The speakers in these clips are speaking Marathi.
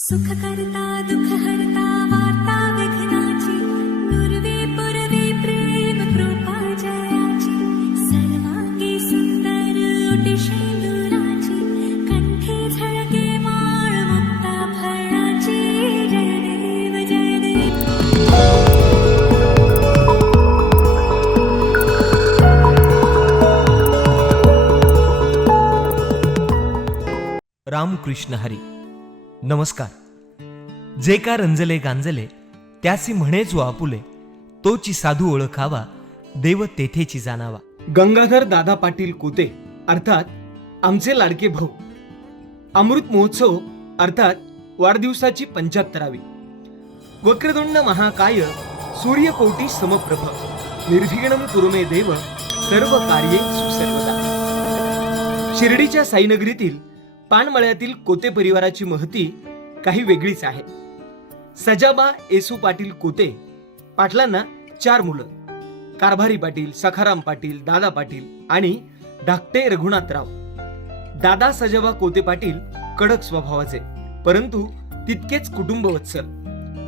सुख करता दुःख हरता वार्ता विघ्नाची दुर्वे पुरवे प्रेम कृपा जयाची सर्वांगी सुंदर ओटी दुराची कंठे झळके माळ मुक्ता फळाची जय देव जय देव. रामकृष्ण हरी। नमस्कार. जे का रंजले गांजले त्यासी म्हणेच व आपुले तोची साधू ओळखावा देव तेथेची जाणावा. गंगाधर दादा पाटील कोते अर्थात आमचे लाडके भाऊ. अमृत महोत्सव अर्थात वाढदिवसाची पंच्याहत्तरावी. वक्रदुंड महाकाय सूर्यकोटी समप्रभ. निर्विघ्नम कुरुमे देव सर्व कार्ये सुसर्वदा. शिर्डीच्या साईनगरीतील पानमळ्यातील कोते परिवाराची महती काही वेगळीच आहे. सजाबा येसू पाटील कोते पाटलांना चार मुलं कारभारी पाटील सखाराम पाटील दादा पाटील आणि धाकटे रघुनाथराव. दादा सजाबा कोते पाटील कडक स्वभावाचे परंतु तितकेच कुटुंबवत्सल.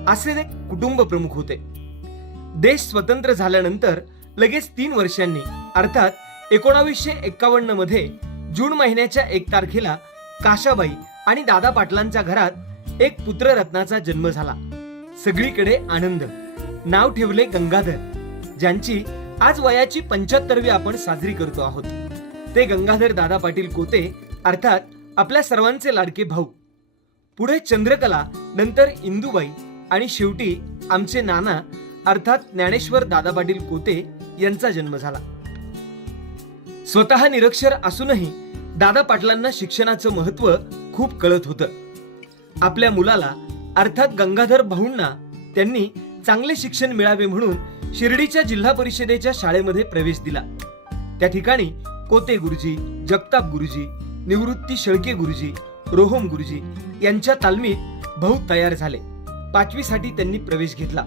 असे ते कुटुंब प्रमुख होते. देश स्वतंत्र झाल्यानंतर लगेच तीन वर्षांनी अर्थात एकोणावीसशे एक्कावन्नमध्ये जून महिन्याच्या एक तारखेला काशाबाई आणि दादा पाटलांच्या घरात एक पुत्ररत्नाचा जन्म झाला. सगळीकडे आनंद. नाव ठेवले गंगाधर ज्यांची आज वयाची पंच्याहत्तरवी आपण साजरी करतो आहोत. ते गंगाधर दादा पाटील कोते अर्थात आपल्या सर्वांचे लाडके भाऊ. पुढे चंद्रकला नंतर इंदुबाई आणि शेवटी आमचे नाना अर्थात ज्ञानेश्वर दादा पाटील कोते यांचा जन्म झाला. स्वतः निरक्षर असूनही दादा पाटलांना शिक्षणाचं महत्त्व खूप कळत होतं. आपल्या मुलाला अर्थात गंगाधर भाऊंना त्यांनी चांगले शिक्षण मिळावे म्हणून शिर्डीच्या जिल्हा परिषदेच्या शाळेमध्ये प्रवेश दिला. त्या ठिकाणी कोते गुरुजी जगताप गुरुजी निवृत्ती शेळके गुरुजी रोहम गुरुजी यांच्या तालमीत भाऊ तयार झाले. पाचवीसाठी त्यांनी प्रवेश घेतला.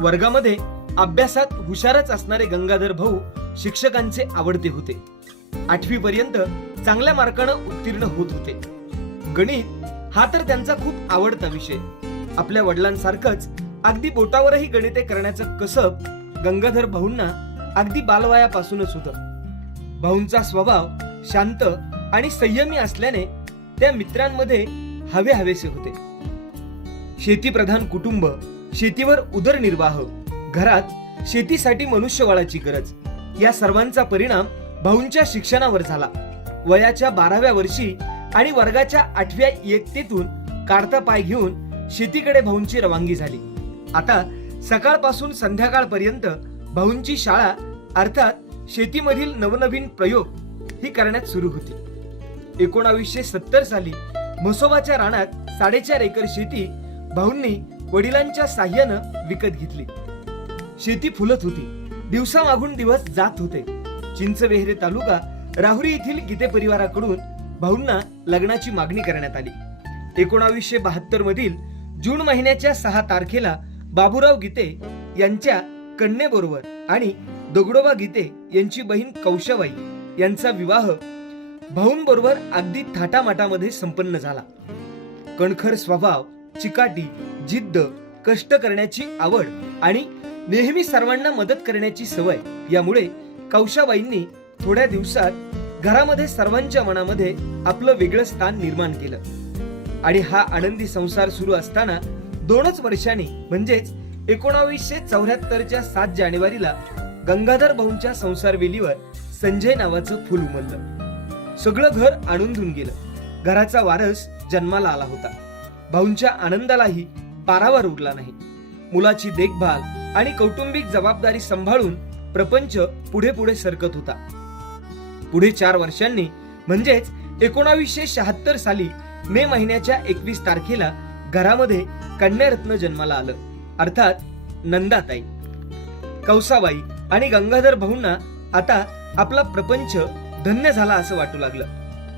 वर्गामध्ये अभ्यासात हुशारच असणारे गंगाधर भाऊ शिक्षकांचे आवडते होते. आठवीपर्यंत चांगल्या मार्कानं उत्तीर्ण होत होते. गणित हा तर त्यांचा खूप आवडता विषय. आपल्या वडिलांसारखंच अगदी बोटावरही गणिते करण्याचं कसब गंगाधर भाऊंना अगदी बालवयापासूनच होतं. भाऊंचा स्वभाव शांत आणि संयमी असल्याने त्या मित्रांमध्ये हवे हवेसे होते. शेतीप्रधान कुटुंब शेतीवर उदरनिर्वाह घरात शेतीसाठी मनुष्यबळाची गरज या सर्वांचा परिणाम भाऊंच्या शिक्षणावर झाला. वयाच्या बाराव्या वर्षी आणि वर्गाच्या आठव्या इयत्तेतून काढता पाय घेऊन शेतीकडे भाऊंची रवानगी झाली. आता सकाळपासून संध्याकाळपर्यंत भाऊंची शाळा अर्थात शेतीमधील नवनवीन प्रयोग ही करण्यात सुरू होती. एकोणावीसशे सत्तर साली म्हसोबाच्या रानात साडेचार एकर शेती भाऊंनी वडिलांच्या साह्यानं विकत घेतली. शेती फुलत होती. दिवसामागून दिवस जात होते. चिंचवेहरे तालुका राहुरी येथील गीते परिवाराकडून भाऊंना लग्नाची मागणी करण्यात आली. एकोणावीसशे बहात्तर मधील जून महिन्याच्या सहा तारखेला बाबूराव गीते यांच्या कन्येबरोबर आणि दगडोबा गीते यांची बहीण कौशबाई यांचा विवाह भाऊंबरोबर अगदी थाटामाटामध्ये संपन्न झाला. कणखर स्वभाव चिकाटी जिद्द कष्ट करण्याची आवड आणि नेहमी सर्वांना मदत करण्याची सवय यामुळे कौशाबाईंनी थोड्या दिवसात घरामध्ये सर्वांच्या मनामध्ये आपलं वेगळं स्थान निर्माण केलं. आणि हा आनंदी संसार सुरू असताना दोनच वर्षांनी म्हणजेच एकोणावीसशे चौऱ्याहत्तरच्या सात जानेवारीला गंगाधर भाऊंच्या संसार वेलीवर संजय नावाचं फुल उमललं. सगळं घर आनंदून गेलं. घराचा वारस जन्माला आला होता. भाऊंच्या आनंदालाही पारावर उरला नाही. मुलाची देखभाल आणि कौटुंबिक जबाबदारी सांभाळून प्रपंच पुढे पुढे सरकत होता. पुढे चार वर्षांनी. म्हणजेच एकोणावीसशे शहात्तर साली मे महिन्याच्या एकवीस तारखेला घरामध्ये कन्यारत्न जन्माला आलं. अर्थात नंदाताई कौसाबाई आणि गंगाधर भाऊंना आता आपला प्रपंच धन्य झाला असं वाटू लागलं.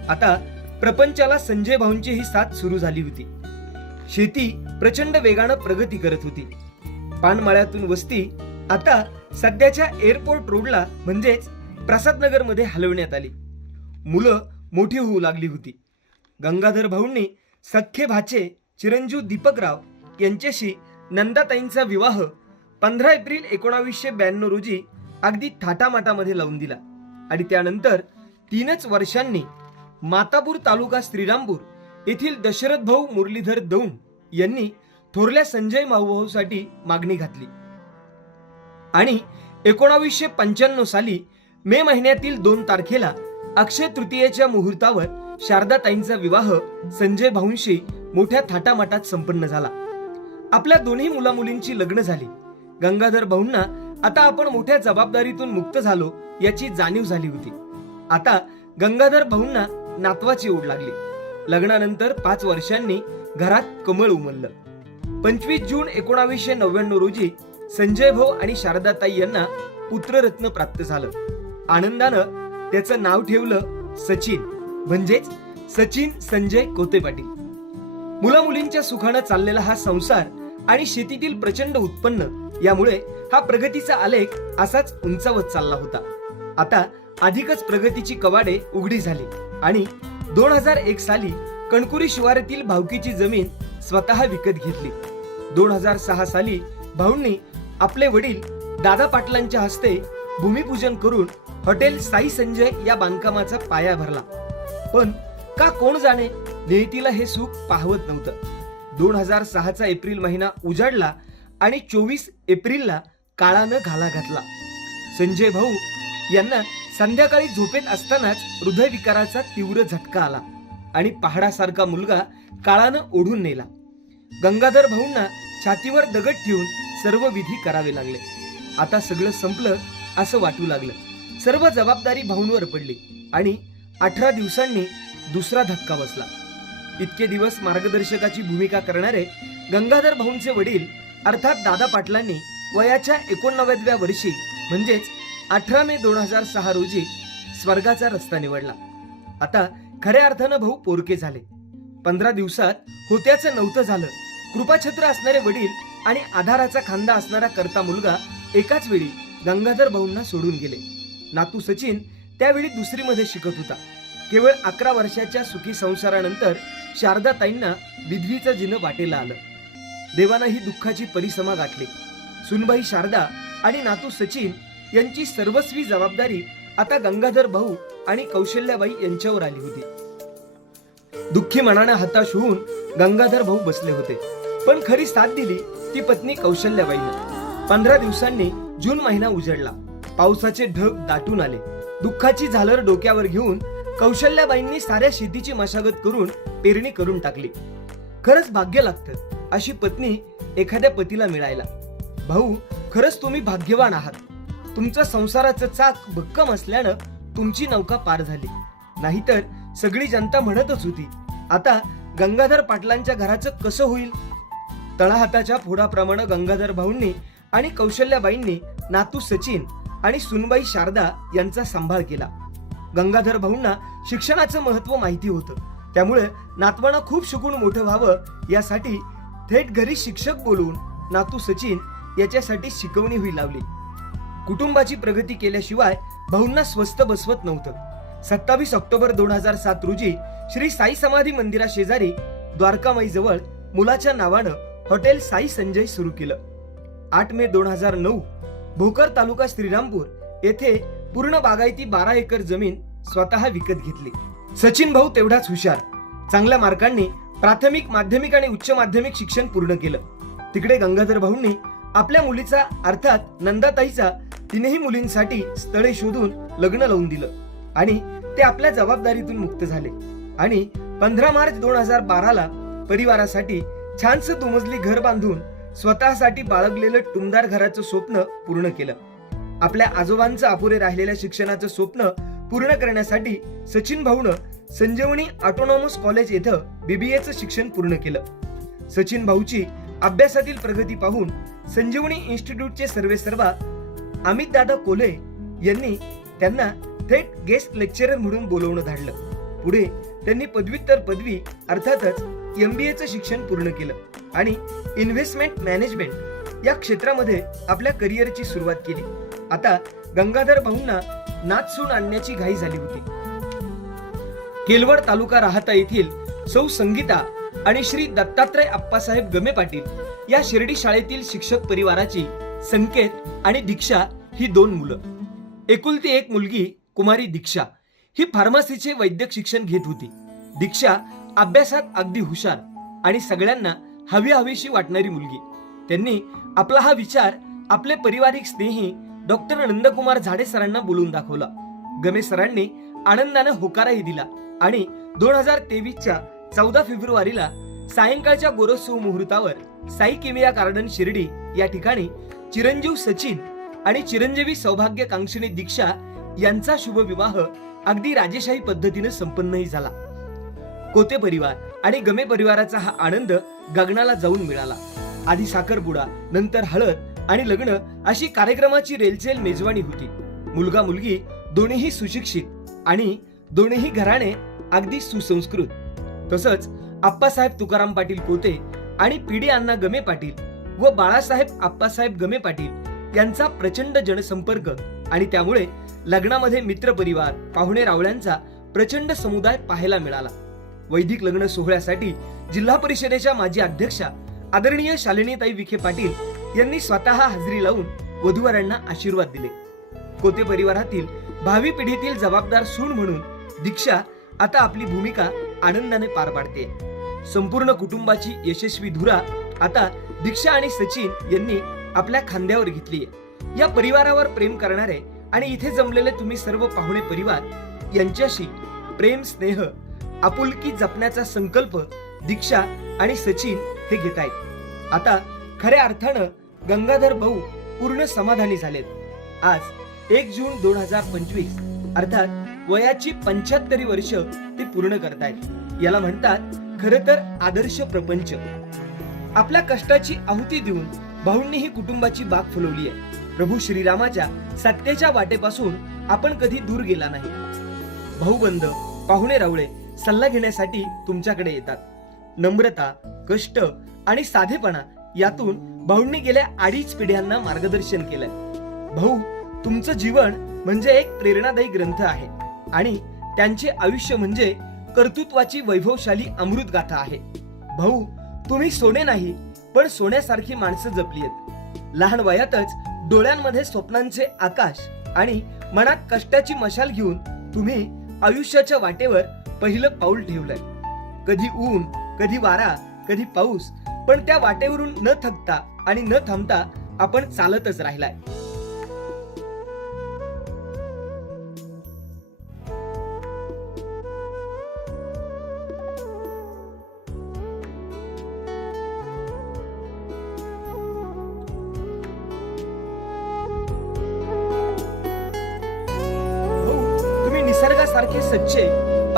आता प्रपंचाला संजय भाऊंची ही साथ सुरू झाली होती. शेती प्रचंड वेगानं प्रगती करत होती. पानमाळ्यातून वस्ती आता सध्याच्या एअरपोर्ट रोडला म्हणजेच प्रसादनगरमध्ये हलवण्यात आली. मुलं मोठी होऊ लागली होती. गंगाधर भाऊंनी सख्खे भाचे चिरंजीव दीपकराव यांच्याशी नंदाताईंचा विवाह पंधरा एप्रिल एकोणावीसशे ब्याण्णव रोजी अगदी थाटामाटामध्ये लावून दिला. आणि त्यानंतर तीनच वर्षांनी मातापूर तालुका श्रीरामपूर येथील दशरथ भाऊ मुरलीधर दौंड यांनी थोरल्या संजय माऊभाऊसाठी मागणी घातली. आणि एकोणावीसशे पंच्याण्णव साली मे महिन्यातील दोन तारखेला अक्षय तृतीयेच्या मुहूर्तावर शारदाताईंचा विवाह संजय भाऊंशी मोठ्या थाटामाटात संपन्न झाला. आपल्या दोन्ही मुलामुलींची लग्न झाली. गंगाधर भाऊंना आता आपण मोठ्या जबाबदारीतून मुक्त झालो याची जाणीव झाली होती. आता गंगाधर भाऊंना नातवाची ओढ लागली. लग्नानंतर पाच वर्षांनी घरात कमळ उमललं. पंचवीस जून एकोणावीसशे नव्याण्णव रोजी संजय भाऊ आणि शारदाताई यांना पुत्ररत्न प्राप्त झालं. आनंदानं त्याचं नाव ठेवलं सचिन. म्हणजेच सचिन संजय कोते पाटील. मुलामुलींच्या सुखानं चाललेला हा संसार आणि शेतीतील प्रचंड उत्पन्न यामुळे हा प्रगतीचा आलेख असाच उंचावत चालला होता. आता अधिकच प्रगतीची कवाडे उघडी झाली आणि दोन हजार एक साली कणकुरी शिवारातील भावकीची जमीन स्वतः विकत घेतली. दोन हजार सहा साली भाऊंनी आपले वडील दादा पाटलांच्या हस्ते भूमिपूजन करून हॉटेल साई संजय या बांधकामाचा पाया भरला. पण का कोण जाणे नेहतीला हे सुख पाहवत नव्हतं. दोन हजार सहाचा एप्रिल महिना उजाडला आणि चोवीस एप्रिलला काळानं घाला घातला. संजय भाऊ यांना संध्याकाळी झोपेत असतानाच हृदयविकाराचा तीव्र झटका आला आणि पहाडासारखा मुलगा काळानं ओढून नेला. गंगाधर भाऊंना छातीवर दगड ठेवून सर्व विधी करावे लागले. आता सगळं संपलं असं वाटू लागलं. सर्व जबाबदारी भाऊंवर पडली आणि अठरा दिवसांनी दुसरा धक्का बसला. इतके दिवस मार्गदर्शकाची भूमिका करणारे गंगाधर भाऊंचे वडील अर्थात दादा पाटलांनी वयाच्या एकोणनव्वदव्या वर्षी म्हणजेच अठरा मे दोन हजार सहा रोजी स्वर्गाचा रस्ता निवडला. आता खऱ्या अर्थानं भाऊ पोरके झाले. पंधरा दिवसात होत्याचं नव्हतं झालं. कृपाछत्र असणारे वडील आणि आधाराचा खांदा असणारा करता मुलगा एकाच वेळी गंगाधर भाऊंना सोडून गेले. नातू सचिन त्यावेळी दुसरीमध्ये शिकत होता. केवळ अकरा वर्षाच्या सुखी संसारानंतर शारदाताईंना विधवीचं जिनं वाटेला आलं. देवानं ही दुःखाची परिसमा गाठली. सुनबाई शारदा आणि नातू सचिन यांची सर्वस्वी जबाबदारी आता गंगाधर भाऊ आणि कौशल्याबाई यांच्यावर आली होती. दुःखी मनानं हताश होऊन गंगाधर भाऊ बसले होते. पण खरी साथ दिली ती पत्नी कौशल्याबाईनं. पंधरा दिवसांनी जून महिना उजडला. पावसाचे ढग दाटून आले. दुःखाची झालर डोक्यावर घेऊन कौशल्याबाईंनी साऱ्या शेतीची मशागत करून पेरणी करून टाकली. खरंच भाग्य लागतं अशी पत्नी एखाद्या पतीला मिळायला. भाऊ खरंच तुम्ही भाग्यवान आहात. तुमचं संसाराचं चाक भक्कम असल्यानं तुमची नौका पार झाली. नाहीतर सगळी जनता म्हणतच होती आता गंगाधर पाटलांच्या घराचं कसं होईल? तळाहाताच्या फोडाप्रमाणे गंगाधर भाऊंनी आणि कौशल्याबाईंनी नातू सचिन आणि सुनबाई शारदा यांचा सांभाळ केला. गंगाधर भाऊंना शिक्षणाचं महत्त्व माहिती होतं. त्यामुळे नातवांना खूप शिकून मोठं व्हावं यासाठी थेट घरी शिक्षक बोलवून नातू सचिन याच्यासाठी शिकवणी होई लावली. कुटुंबाची प्रगती केल्याशिवाय भाऊंना स्वस्त बसवत नव्हतं. सत्तावीस ऑक्टोबर दोन हजार सात रोजी श्री साई समाधी मंदिरा शेजारी द्वारकामाई जवळ मुलाच्या नावानं हॉटेल साई संजय सुरू केलं. आठ मे दोन हजार नऊ भोकर तालुका श्रीरामपूर येथे पूर्ण बागायती बारा एकर जमीन स्वतः विकत घेतली. सचिन भाऊ तेवढाच हुशार. चांगल्या मार्कांनी प्राथमिक माध्यमिक आणि उच्च माध्यमिक शिक्षण पूर्ण केलं. तिकडे गंगाधर भाऊंनी आपल्या मुलीचा अर्थात नंदाताईचा तिनेही मुलींसाठी स्थळे शोधून लग्न लावून दिलं आणि ते आपल्या जबाबदारीतून मुक्त झाले. आणि पंधरा मार्च दोन हजार बाराला परिवारासाठी छानसं दुमजली घर बांधून स्वतःसाठी बाळगलेलं टुमदार घराचं स्वप्न पूर्ण केलं. आपल्या आजोबांचं अपुरे राहिलेल्या शिक्षणाचं स्वप्न पूर्ण करण्यासाठी सचिन भाऊनं संजीवनी ऑटोनॉमस कॉलेज येथं बीबीएचं शिक्षण पूर्ण केलं. सचिन भाऊची अभ्यासातील प्रगती पाहून संजीवनी इन्स्टिट्यूटचे सर्वे सर्वा अमित दादा कोले यांनी त्यांना थेट गेस्ट लेक्चरर म्हणून बोलवणं धाडलं. पुढे त्यांनी पदव्युत्तर पदवी अर्थातच एमबीएचं शिक्षण पूर्ण केलं. आणि इन्व्हेस्टमेंट मॅनेजमेंट या क्षेत्रामध्ये आपल्या करिअरची सुरुवात केली. आता गंगाधर भाऊंना नाचसून आणण्याची घाई झाली होती. केलवड तालुका राहता येथील सौ संगीता आणि श्री दत्तात्रय अप्पासाहेब गमे पाटील या शिर्डी शाळेतील शिक्षक परिवाराची संकेत आणि दीक्षा ही दोन मुलं. एकुलती एक मुलगी कुमारी दीक्षा. ही फार्मसीचे वैद्यक शिक्षण घेत होती. दीक्षा अभ्यासात अगदी हुशार आणि सगळ्यांना हवी हवीशी वाटणारी मुलगी. त्यांनी आपला हा विचार आपले पारिवारिक स्नेही डॉक्टर नंदकुमार झाडे सरांना बोलून दाखवला. गमे सरांनी आनंदाने होकाराही दिला आणि दोन हजार तेवीसच्या चौदा फेब्रुवारीला सायंकाळच्या गोरसोह मुहूर्तावर साई किमिया गार्डन शिर्डी या ठिकाणी चिरंजीव सचिन आणि चिरंजीवी सौभाग्य कांक्षिणी दीक्षा यांचा शुभविवाह अगदी राजेशाही पद्धतीने संपन्नही झाला. कोते परिवार आणि गमे परिवाराचा हा आनंद गगनाला जाऊन मिळाला. आधी साखरपुडा नंतर हळद आणि लग्न अशी कार्यक्रमाची रेलचेल मेजवानी होती. मुलगा मुलगी दोन्हीही सुशिक्षित आणि दोन्हीही घराणे अगदी सुसंस्कृत. तसंच आप्पासाहेब तुकाराम पाटील पोते आणि पिडी अण्णा गमे पाटील व बाळासाहेब आप्पासाहेब गमे पाटील यांचा प्रचंड जनसंपर्क आणि त्यामुळे लग्नामध्ये मित्रपरिवार पाहुणे रावळ्यांचा प्रचंड समुदाय पाहायला मिळाला. वैदिक लग्न सोहळ्यासाठी जिल्हा परिषदेच्या माजी अध्यक्षा आदरणीय शालिनीताई विखे पाटील यांनी स्वतः हजेरी लावून वधूवरांना आशीर्वाद दिले. कोते परिवारातील भावी पिढीतील जबाबदार सून म्हणून दीक्षा आता आपली भूमिका आनंदाने पार पाडते. संपूर्ण कुटुंबाची यशस्वी धुरा आता दीक्षा आणि सचिन यांनी आपल्या खांद्यावर घेतली या परिवारावर प्रेम करणारे आणि इथे जमलेले तुम्ही सर्व पाहुणे परिवार यांच्याशी प्रेम स्नेह आपुलकी जपण्याचा संकल्प दीक्षा आणि सचिन हे घेत आहेत. आता खऱ्या अर्थानं गंगाधर भाऊ पूर्ण समाधानी झालेत. आज एक जून दोन हजार पंचवीस अर्थात वयाची पंच्याहत्तरी वर्ष ते पूर्ण करतायत. याला म्हणतात खर तर आदर्श प्रपंच. आपल्या कष्टाची आहुती देऊन भाऊंनी ही कुटुंबाची बाग फुलवली आहे. प्रभू श्रीरामाच्या सत्तेच्या वाटेपासून आपण कधी दूर गेला नाही. भाऊबंद पाहुणे रावळे सल्ला घेण्यासाठी तुमच्याकडे येतात. नम्रता कष्ट आणि साधेपणा यातून भाऊंनी गेल्या अडीच पिढ्यांना मार्गदर्शन केलं भाऊ तुमचं जीवन म्हणजे एक प्रेरणादायी ग्रंथ आहे आणि त्यांचे आयुष्य म्हणजे कर्तृत्वाची वैभवशाली अमृत गाथा आहे. भाऊ तुम्ही सोने नाही पण सोन्यासारखी माणसं जपली आहेत लहान वयातच डोळ्यांमध्ये स्वप्नांचे आकाश आणि मनात कष्टाची मशाल घेऊन तुम्ही आयुष्याच्या वाटेवर पहिलं पाऊल ठेवलंय. कधी ऊन कधी वारा कधी पाऊस पण त्या वाटेवरून न थकता आणि न थांबता आपण चालतच राहिलाय.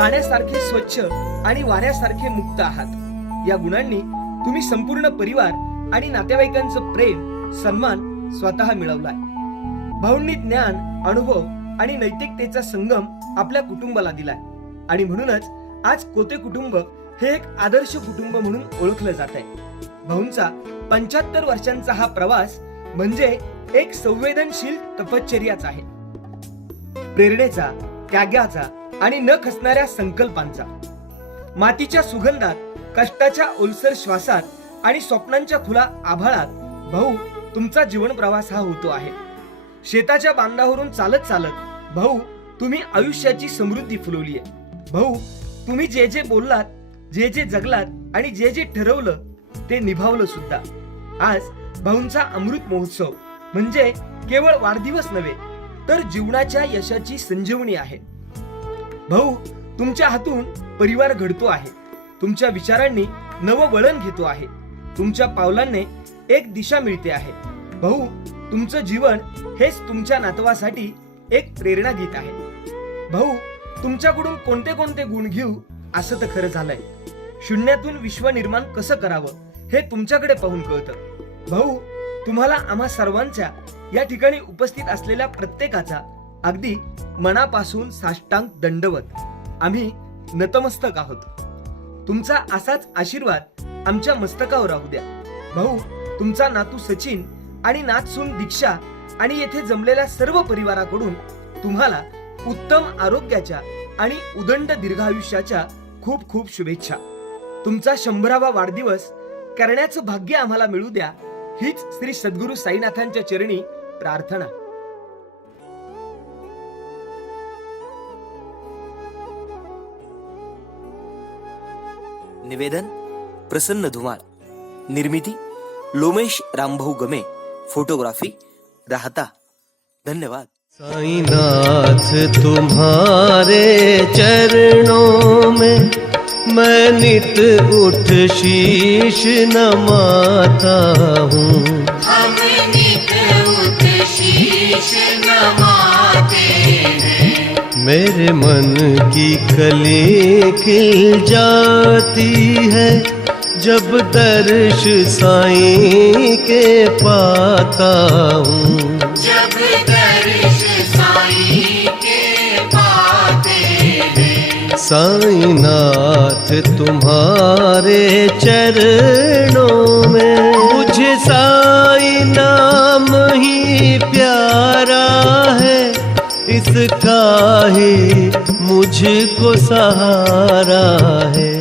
पाण्यासारखे स्वच्छ आणि वाऱ्यासारखे मुक्त आहात. या गुणांनी तुम्ही संपूर्ण परिवार आणि नातेवाईकांचं प्रेम सन्मान स्वतः मिळवलाय. भाऊंनी ज्ञान अनुभव आणि नैतिकतेचा संगम आपल्या कुटुंबाला दिलाय. आणि म्हणूनच आज कोते कुटुंब हे एक आदर्श कुटुंब म्हणून ओळखलं जात आहे भाऊंचा पंच्याहत्तर वर्षांचा हा प्रवास म्हणजे एक संवेदनशील तपश्चर्याच आहे. प्रेरणेचा त्यागाचा आणि न खसणाऱ्या संकल्पांचा. मातीच्या सुगंधात कष्टाच्या ओलसर श्वासात आणि स्वप्नांच्या खुला आभाळात भाऊ तुमचा जीवन प्रवास हा होतो आहे. शेताच्या बांधावरून चालत चालत भाऊ तुम्ही आयुष्याची समृद्धी फुलवली आहे. भाऊ तुम्ही जे जे बोललात जे जे जगलात आणि जे जे ठरवलं ते निभावलं सुद्धा. आज भाऊंचा अमृत महोत्सव म्हणजे केवळ वाढदिवस नव्हे तर जीवनाच्या यशाची संजीवनी आहे. भाऊ तुमच्या हातून परिवार घडतो आहे. तुमच्या विचारांनी नवं वळण घेतो आहे. तुमच्या पावलांनी एक दिशा मिळते आहे. भाऊ तुमचं जीवन हेच तुमच्या नातवासाठी एक प्रेरणा गीत आहे. भाऊ तुमच्याकडून कोणते कोणते गुण घेऊ असं तर खरं झालंय. शून्यातून विश्व निर्माण कसं करावं हे तुमच्याकडे पाहून कळतं. भाऊ तुम्हाला आम्हा सर्वांच्या या ठिकाणी उपस्थित असलेल्या प्रत्येकाचा अगदी मनापासून साष्टांग दंडवत आम्ही नतमस्तक आहोत. तुमचा असाच आशीर्वाद आमच्या मस्तकावर राहू द्या. भाऊ तुमचा नातू सचिन आणि नातसून दीक्षा आणि येथे जमलेल्या सर्व परिवाराकडून तुम्हाला उत्तम आरोग्याच्या आणि उदंड दीर्घायुष्याच्या खूप खूप शुभेच्छा. तुमचा शंभरावा वाढदिवस करण्याचं भाग्य आम्हाला मिळू द्या. हीच श्री सद्गुरू साईनाथांच्या चरणी प्रार्थना. निवेदन, प्रसन्न धुमाळ, निर्मिती, लोमेश रामभाऊ गमे, फोटोग्राफी, राहता. धन्यवाद. साईनाथ, तुम्हारे चरणों में मैं नित उठ शीश नमाता हूँ। मेरे मन की कली खिल जाती है जब दर्श साई के पाता हूँ। जब दर्श साईं के पाते हैं। साईनाथ तुम्हारे चरणों में मुझे साई नाम किसका है मुझको सहारा है।